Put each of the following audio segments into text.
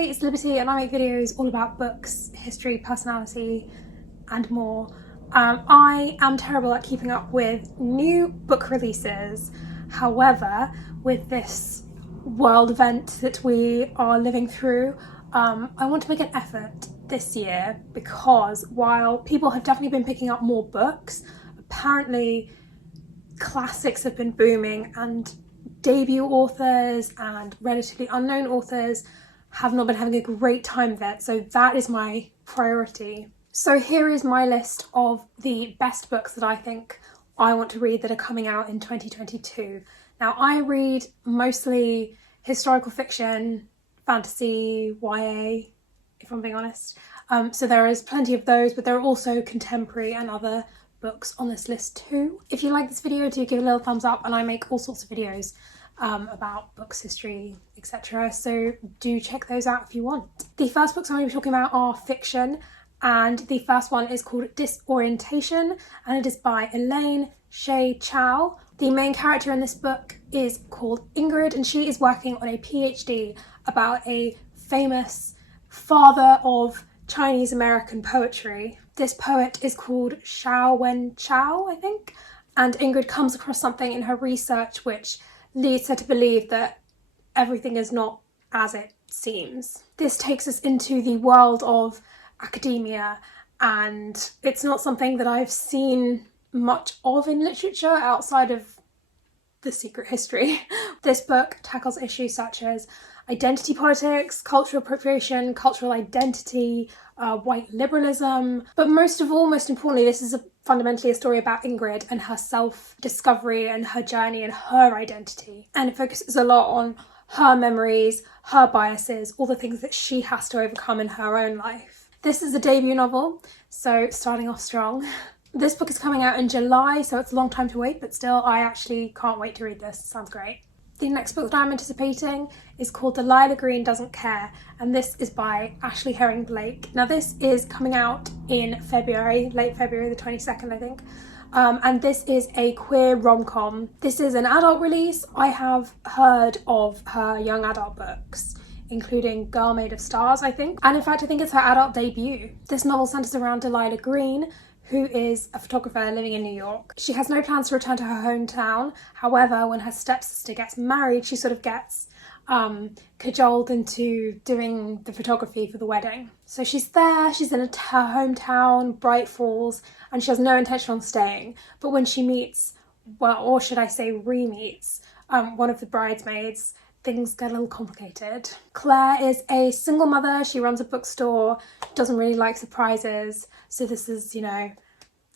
Hey, it's Liberty and I make videos all about books, history, personality and more. I am terrible at keeping up with new book releases. However, with this world event that we are living through, I want to make an effort this year because while people have definitely been picking up more books, apparently classics have been booming and debut authors and relatively unknown authors have not been having a great time of it, so that is my priority. So here is my list of the best books that I think I want to read that are coming out in 2022. Now, I read mostly historical fiction, fantasy, YA, if I'm being honest. So there is plenty of those, but there are also contemporary and other books on this list too. If you like this video, do give it a little thumbs up, and I make all sorts of videos about books, history, etc. So do check those out if you want. The first books I'm going to be talking about are fiction, and the first one is called Disorientation, and it is by Elaine Shea Chow. The main character in this book is called Ingrid, and she is working on a PhD about a famous father of Chinese American poetry. This poet is called Xiao Wen Chao, I think, and Ingrid comes across something in her research which leads her to believe that everything is not as it seems. This takes us into the world of academia, and it's not something that I've seen much of in literature outside of The Secret History. This book tackles issues such as identity politics, cultural appropriation, cultural identity, white liberalism, but most importantly, this is fundamentally a story about Ingrid and her self-discovery and her journey and her identity. And it focuses a lot on her memories, her biases, all the things that she has to overcome in her own life. This is a debut novel, so starting off strong. This book is coming out in July, so it's a long time to wait, but still, I actually can't wait to read this. It sounds great. The next book that I'm anticipating is called Delilah Green Doesn't Care, and this is by Ashley Herring Blake. Now, this is coming out in February, late February, the 22nd, I think. And this is a queer rom-com. This is an adult release. I have heard of her young adult books, including Girl Made of Stars, I think. And in fact, I think it's her adult debut. This novel centers around Delilah Green, who is a photographer living in New York. She has no plans to return to her hometown. However, when her stepsister gets married, she sort of gets cajoled into doing the photography for the wedding. So she's there, she's in her hometown, Bright Falls, and she has no intention on staying. But when she meets, well, or should I say re-meets, one of the bridesmaids, things get a little complicated. Claire is a single mother. She runs a bookstore, doesn't really like surprises. So this is, you know,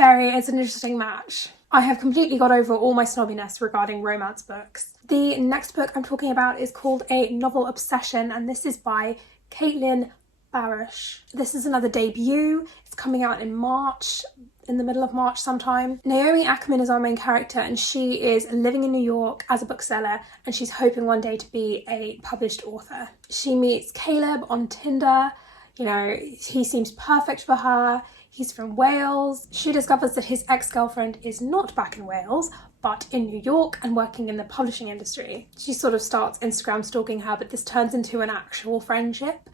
it's an interesting match. I have completely got over all my snobbiness regarding romance books. The next book I'm talking about is called A Novel Obsession, and this is by Caitlin Barish. This is another debut. It's coming out in March, in the middle of March sometime. Naomi Ackerman is our main character, and she is living in New York as a bookseller, and she's hoping one day to be a published author. She meets Caleb on Tinder. You know, he seems perfect for her. He's from Wales. She discovers that his ex-girlfriend is not back in Wales, but in New York and working in the publishing industry. She sort of starts Instagram stalking her, but this turns into an actual friendship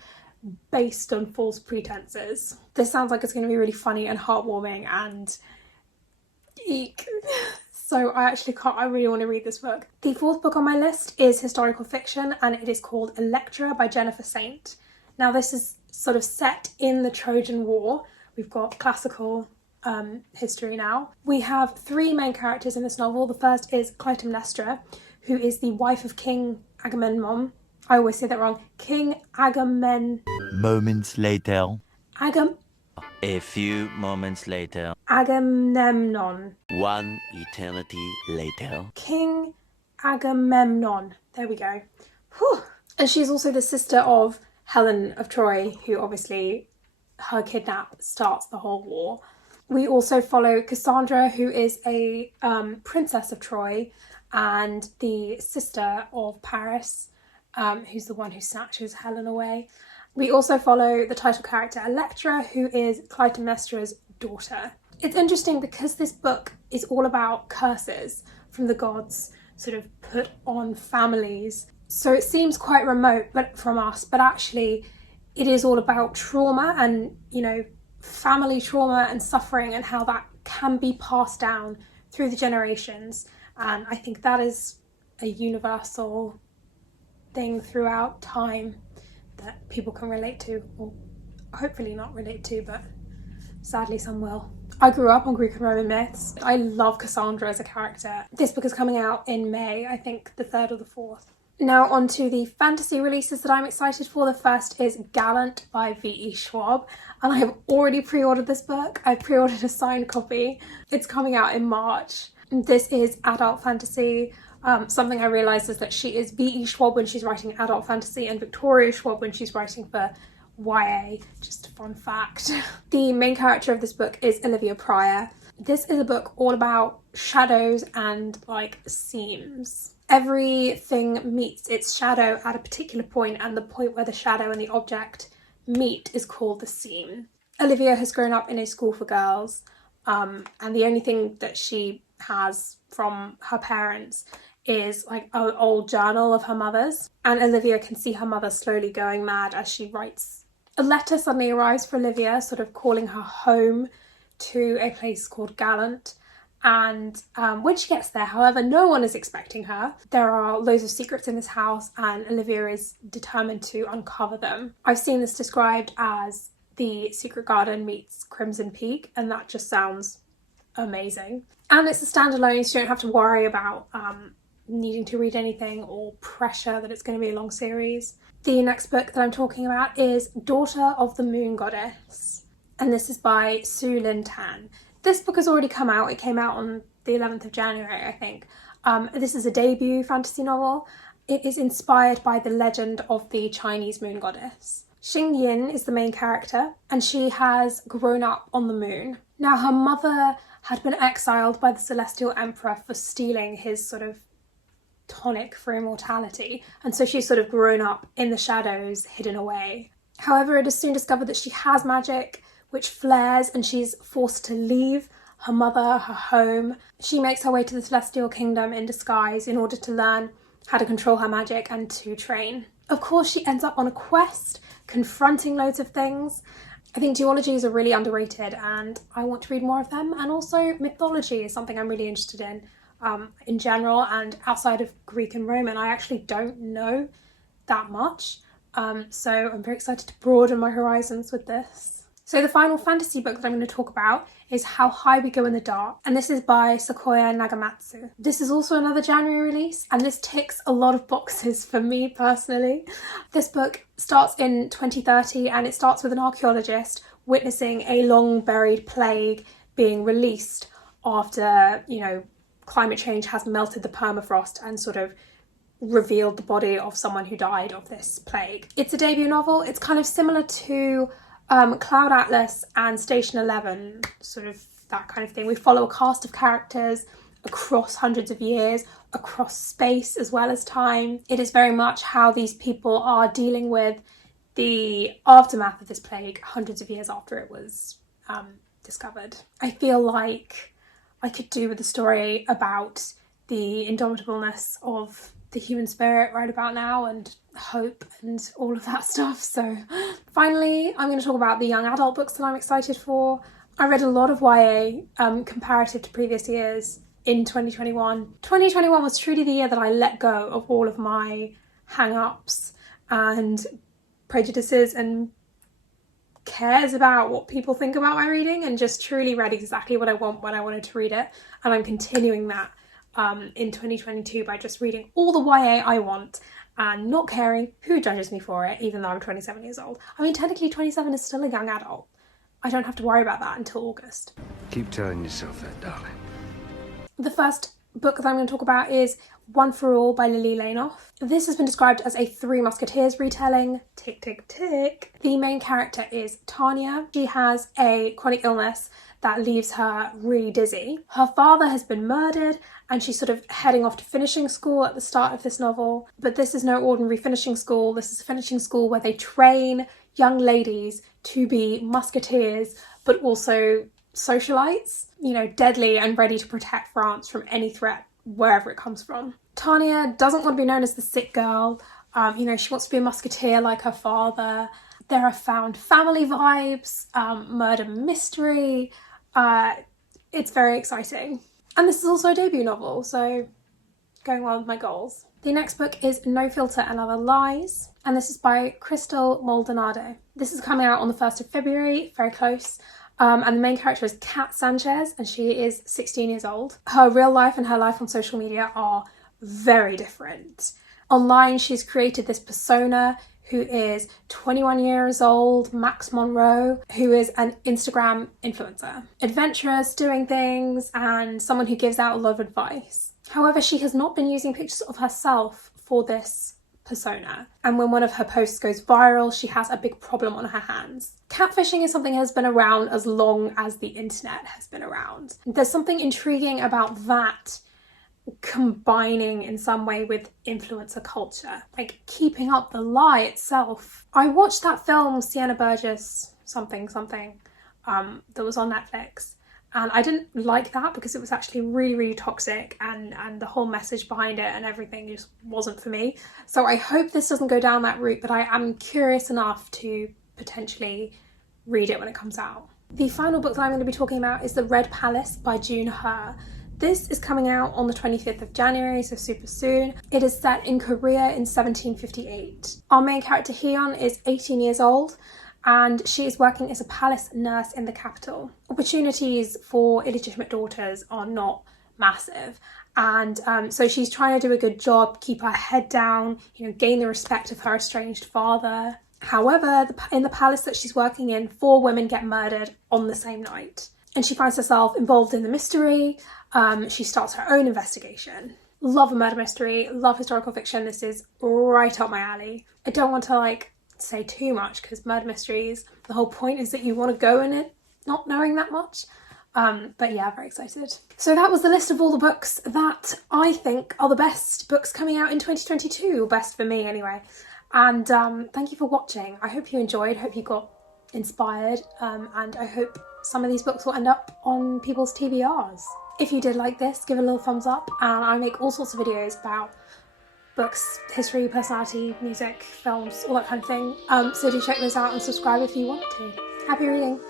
based on false pretenses. This sounds like it's going to be really funny and heartwarming and eek. So I really want to read this book. The fourth book on my list is historical fiction, and it is called Electra by Jennifer Saint. Now, this is sort of set in the Trojan War. We've got classical history now. We have three main characters in this novel. The first is Clytemnestra, who is the wife of King Agamemnon. I always say that wrong. King Agamemnon. Moments later. A few moments later. Agamemnon. One eternity later. King Agamemnon. There we go. Whew. And she's also the sister of Helen of Troy, who obviously her kidnap starts the whole war. We also follow Cassandra, who is a princess of Troy and the sister of Paris, who's the one who snatches Helen away. We also follow the title character Electra, who is Clytemnestra's daughter. It's interesting because this book is all about curses from the gods sort of put on families So it seems quite remote from us, but actually it is all about trauma and, you know, family trauma and suffering and how that can be passed down through the generations. And I think that is a universal thing throughout time that people can relate to, or hopefully not relate to, but sadly some will. I grew up on Greek and Roman myths. I love Cassandra as a character. This book is coming out in May, I think the 3rd or the 4th. Now on to the fantasy releases that I'm excited for. The first is Gallant by V.E. Schwab, and I have already pre-ordered this book. I pre-ordered a signed copy. It's coming out in March. This is adult fantasy. Something I realised is that she is V.E. Schwab when she's writing adult fantasy and Victoria Schwab when she's writing for YA. Just a fun fact. The main character of this book is Olivia Pryor. This is a book all about shadows and like seams. Everything meets its shadow at a particular point, and the point where the shadow and the object meet is called the seam. Olivia has grown up in a school for girls, and the only thing that she has from her parents is like an old journal of her mother's, and Olivia can see her mother slowly going mad as she writes. A letter suddenly arrives for Olivia, sort of calling her home to a place called Gallant. And when she gets there, however, no one is expecting her. There are loads of secrets in this house and Olivia is determined to uncover them. I've seen this described as the Secret Garden meets Crimson Peak, and that just sounds amazing. And it's a standalone, so you don't have to worry about needing to read anything or pressure that it's going to be a long series. The next book that I'm talking about is Daughter of the Moon Goddess, and this is by Su Lin Tan. This book has already come out. It came out on the 11th of January, I think. This is a debut fantasy novel. It is inspired by the legend of the Chinese moon goddess. Xing Yin is the main character, and she has grown up on the moon. Now, her mother had been exiled by the Celestial Emperor for stealing his sort of tonic for immortality, and so she's sort of grown up in the shadows, hidden away. However, it is soon discovered that she has magic, which flares, and she's forced to leave her mother, her home. She makes her way to the Celestial Kingdom in disguise in order to learn how to control her magic and to train. Of course, she ends up on a quest, confronting loads of things. I think duologies are really underrated and I want to read more of them, and also mythology is something I'm really interested in general, and outside of Greek and Roman, I actually don't know that much. So I'm very excited to broaden my horizons with this. So the final fantasy book that I'm going to talk about is How High We Go in the Dark, and this is by Sequoia Nagamatsu. This is also another January release, and this ticks a lot of boxes for me personally. This book starts in 2030, and it starts with an archaeologist witnessing a long-buried plague being released after, you know, climate change has melted the permafrost and sort of revealed the body of someone who died of this plague. It's a debut novel. It's kind of similar to Cloud Atlas and Station 11, sort of that kind of thing. We follow a cast of characters across hundreds of years, across space as well as time. It is very much how these people are dealing with the aftermath of this plague hundreds of years after it was discovered. I feel like I could do with a story about the indomitableness of the human spirit right about now, and hope and all of that stuff. So finally, I'm going to talk about the young adult books that I'm excited for. I read a lot of YA comparative to previous years in 2021. 2021 was truly the year that I let go of all of my hang-ups and prejudices and cares about what people think about my reading, and just truly read exactly what I want when I wanted to read it. And I'm continuing that in 2022 by just reading all the YA I want and not caring who judges me for it, even though I'm 27 years old. I mean, technically 27 is still a young adult. I don't have to worry about that until August. Keep telling yourself that, darling. The first book that I'm going to talk about is One for All by Lily Lainoff. This has been described as a Three Musketeers retelling. Tick, tick, tick. The main character is Tanya. She has a chronic illness that leaves her really dizzy. Her father has been murdered, and she's sort of heading off to finishing school at the start of this novel. But this is no ordinary finishing school. This is a finishing school where they train young ladies to be musketeers, but also socialites, you know, deadly and ready to protect France from any threat, wherever it comes from. Tanya doesn't want to be known as the sick girl. You know, she wants to be a musketeer like her father. There are found family vibes, murder mystery. It's very exciting. And this is also a debut novel, so going well with my goals. The next book is No Filter and Other Lies, and this is by Crystal Maldonado. This is coming out on the 1st of February, very close. And the main character is Kat Sanchez, and she is 16 years old. Her real life and her life on social media are very different. Online, she's created this persona who is 21 years old, Max Monroe, who is an Instagram influencer. Adventurous, doing things, and someone who gives out a lot of advice. However, she has not been using pictures of herself for this persona. And when one of her posts goes viral, she has a big problem on her hands. Catfishing is something that has been around as long as the internet has been around. There's something intriguing about that combining in some way with influencer culture, like keeping up the lie itself. I watched that film Sienna Burgess something that was on Netflix, and I didn't like that because it was actually really toxic, and the whole message behind it and everything just wasn't for me. So I hope this doesn't go down that route, but I am curious enough to potentially read it when it comes out. The final book that I'm going to be talking about is The Red Palace by June Her. This is coming out on the 25th of January, so super soon. It is set in Korea in 1758. Our main character Hyun is 18 years old, and she is working as a palace nurse in the capital. Opportunities for illegitimate daughters are not massive, and so she's trying to do a good job, keep her head down, you know, gain the respect of her estranged father. However, in the palace that she's working in, 4 women get murdered on the same night, and she finds herself involved in the mystery. She starts her own investigation. Love a murder mystery, love historical fiction. This is right up my alley. I don't want to say too much because murder mysteries, the whole point is that you want to go in it not knowing that much. But yeah, very excited. So that was the list of all the books that I think are the best books coming out in 2022, best for me anyway. And thank you for watching. I hope you enjoyed, hope you got inspired, and I hope some of these books will end up on people's TBRs. If you did like this, give it a little thumbs up, and I make all sorts of videos about books, history, personality, music, films, all that kind of thing. So do check those out and subscribe if you want to. Happy reading!